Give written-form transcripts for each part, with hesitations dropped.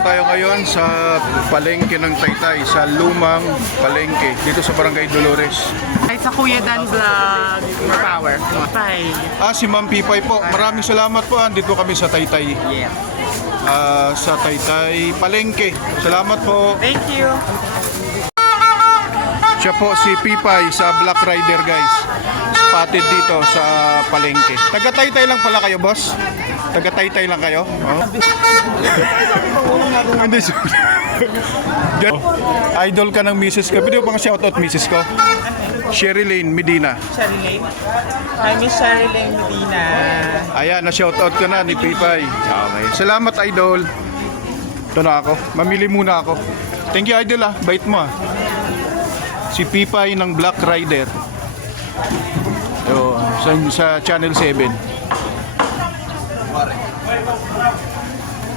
na tayo ngayon sa palengke ng Taytay, sa lumang palengke, dito sa Barangay Dolores. Ay, sa Kuya Dan Vlog Power. Bye. Si Ma'am Pipay po, maraming salamat po. Dito kami sa Taytay. Yeah. Sa Taytay palengke. Salamat po. Thank you. Siya po si Pipay sa Black Rider, guys. Spotted dito sa palengke. Taga Taytay lang pala kayo, boss? Taga Taytay lang kayo? Oh. Hindi. Idol ka ng misis ko. Pwede ko pang shoutout misis ko? Sherilyn Medina. Sherilyn. Hi, Miss Sherilyn Medina. Ayan, na-shoutout ka na ni Pipay. Okay. Salamat, idol. Ito na ako. Mamili muna ako. Thank you, idol, bait mo, Si Pipay ng Black Rider. Sa Channel 7.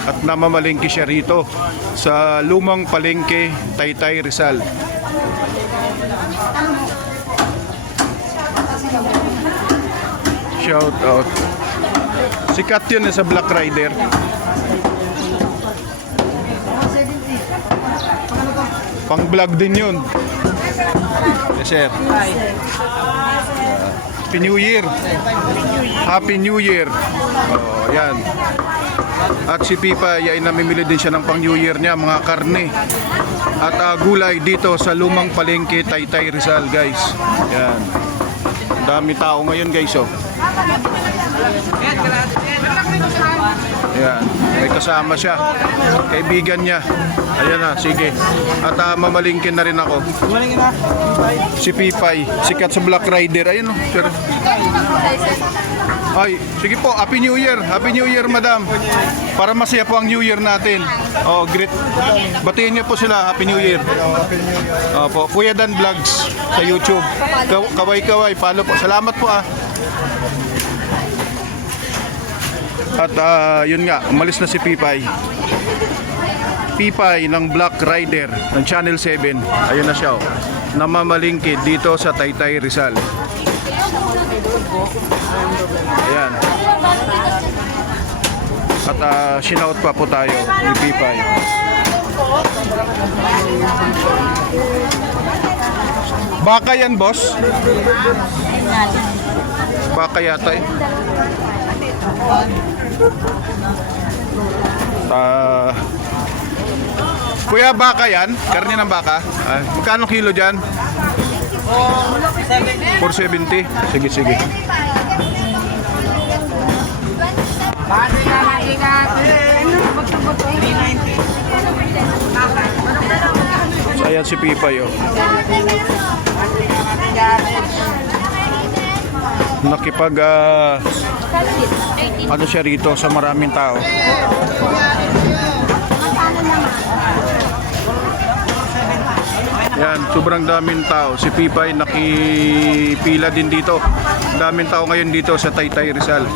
At namamalengke siya rito sa lumang palengke, Taytay, Rizal. Shout out. Sikat yun sa Black Rider. Pang vlog din yun. Yes, sir. Happy New Year. Happy New Year. Oh, yan. At si Pipay ay namimili din siya ng pang New Year niya, mga karne at gulay dito sa lumang palengke, Taytay, Rizal, guys. Yan. Dami tao ngayon, guys, oh. Yan. May kasama siya. Kaibigan niya. Ayan na, sige. At mamalingkin na rin ako. Si Pipay, sikat sa Black Rider. Ayun, oh. Sir. Ay, sige po, Happy New Year. Happy New Year, madam. Para masaya po ang New Year natin. Oh, great. Batiin niyo po sila, Happy New Year. Opo, Kuya Dan Vlogs sa YouTube. Kaway-kaway, follow po. Salamat po, At yun nga, umalis na si Pipay. Pipay ng Black Rider ng Channel 7. Ayun na siya, namamalingkid dito sa Taytay, Rizal. Ayan. At shinout pa po tayo ni Pipay. Baka yan, boss? Baka yata eh. Kuya, baka yan? Karne ng baka? Magkano kilo dyan? 470. Sige, sige. So, ayan si Pipay, oh. Nakipag ano siya rito sa maraming tao. Yan, sobrang daming tao. Si Pipay nakipila din dito. Daming tao ngayon dito sa Taytay, Rizal.